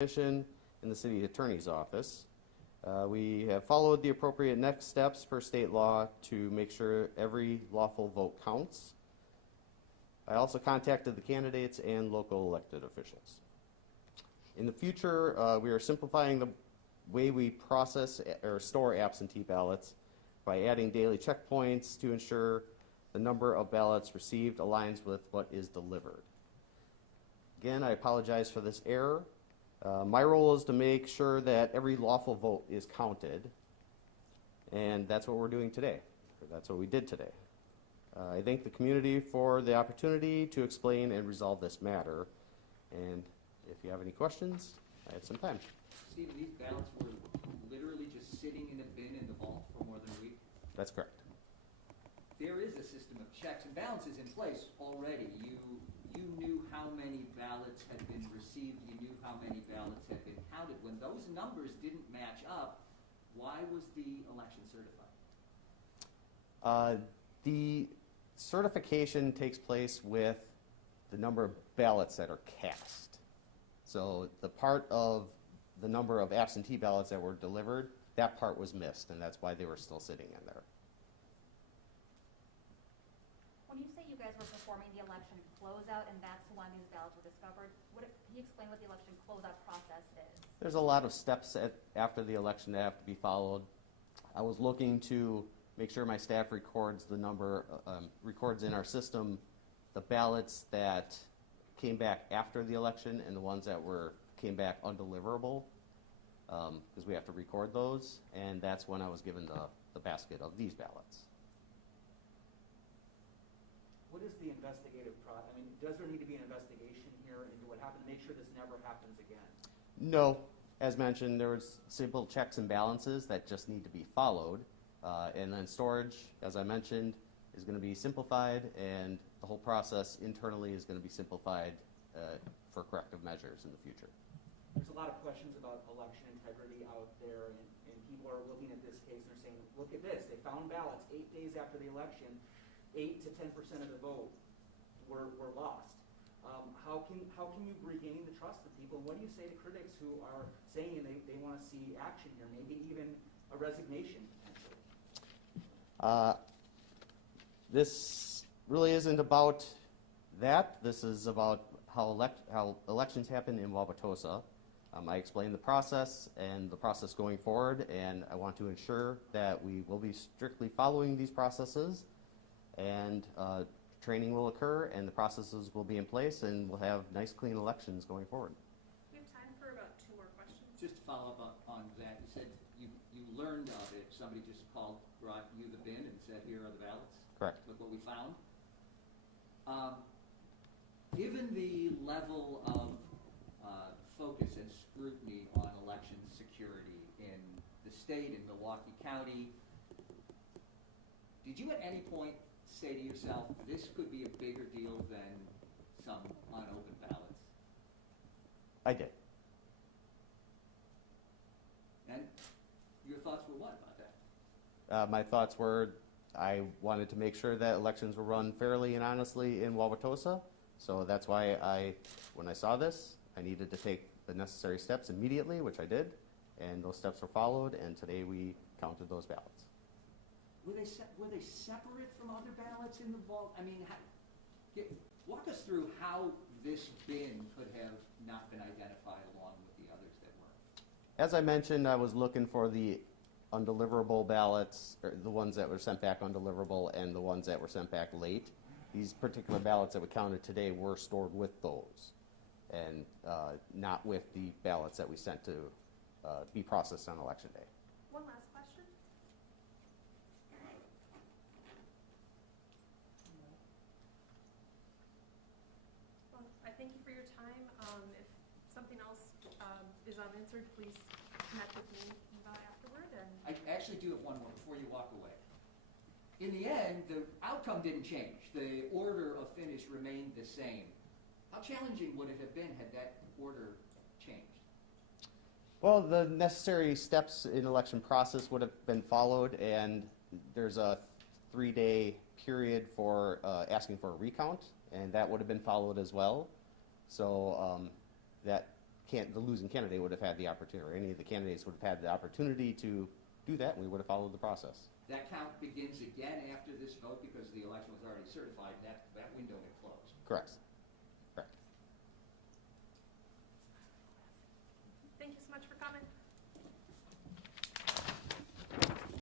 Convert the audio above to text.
Commission in the City Attorney's Office. We have followed the appropriate next steps per state law to make sure every lawful vote counts. I also contacted the candidates and local elected officials. In the future, we are simplifying the way we process or store absentee ballots by adding daily checkpoints to ensure the number of ballots received aligns with what is delivered. Again, I apologize for this error. My role is to make sure that every lawful vote is counted, and that's what we're doing today. That's what we did today. I thank the community for the opportunity to explain and resolve this matter, and if you have any questions, I have some time. Stephen, these ballots were literally just sitting in a bin in the vault for more than a week? That's correct. There is a system of checks and balances in place already. You knew how many ballots had been received, you knew how many ballots had been counted. When those numbers didn't match up, why was the election certified? The certification takes place with the number of ballots that are cast. So the part of the number of absentee ballots that were delivered, that part was missed, and that's why they were still sitting in there. When you say you guys were performing the election closeout and that's when these ballots were discovered, can you explain what the election closeout process is? There's a lot of steps after the election that have to be followed. I was looking to make sure my staff records the number, records in our system the ballots that came back after the election and the ones that came back undeliverable, because we have to record those, and that's when I was given the basket of these ballots. What is the investigative process? I mean, does there need to be an investigation here into what happened to make sure this never happens again? No. As mentioned, there was simple checks and balances that just need to be followed. And then storage, as I mentioned, is going to be simplified, and the whole process internally is going to be simplified for corrective measures in the future. There's a lot of questions about election integrity out there, and people are looking at this case and they're saying, look at this, they found ballots 8 days after the election, 8 to 10% of the vote were lost. How can you regain the trust of people? What do you say to critics who are saying they want to see action here, maybe even a resignation potentially? This really isn't about that. This is about how elections happen in Wauwatosa. I explained the process and the process going forward, and I want to ensure that we will be strictly following these processes, and training will occur, and the processes will be in place, and we'll have nice, clean elections going forward. We have time for about 2 more questions. Just to follow up on that, you said you learned of it. Somebody just brought you the bin and said, here are the ballots? Correct. Look what we found. Given the level of focus and scrutiny on election security in the state, in Milwaukee County, did you at any point say to yourself, this could be a bigger deal than some unopened ballots? I did. And your thoughts were what about that? My thoughts were I wanted to make sure that elections were run fairly and honestly in Wauwatosa. So that's why when I saw this, I needed to take the necessary steps immediately, which I did, and those steps were followed, and today we counted those ballots. Were they separate from other ballots in the vault? I mean, walk us through how this bin could have not been identified along with the others that were. As I mentioned, I was looking for the undeliverable ballots, or the ones that were sent back undeliverable and the ones that were sent back late. These particular ballots that we counted today were stored with those, and not with the ballots that we sent to be processed on Election Day. One last question. Well, I thank you for your time. If something else is unanswered, please connect with me afterward. I actually do have one more before you walk away. In the end, the outcome didn't change. The order of finish remained the same. How challenging would it have been had that order changed? Well, the necessary steps in election process would have been followed, and there's a 3-day period for asking for a recount, and that would have been followed as well. So that the losing candidate would have had the opportunity, or any of the candidates would have had the opportunity to do that, and we would have followed the process. That count begins again after this vote because the election was already certified, that window had closed. Correct. Correct. Thank you so much for coming.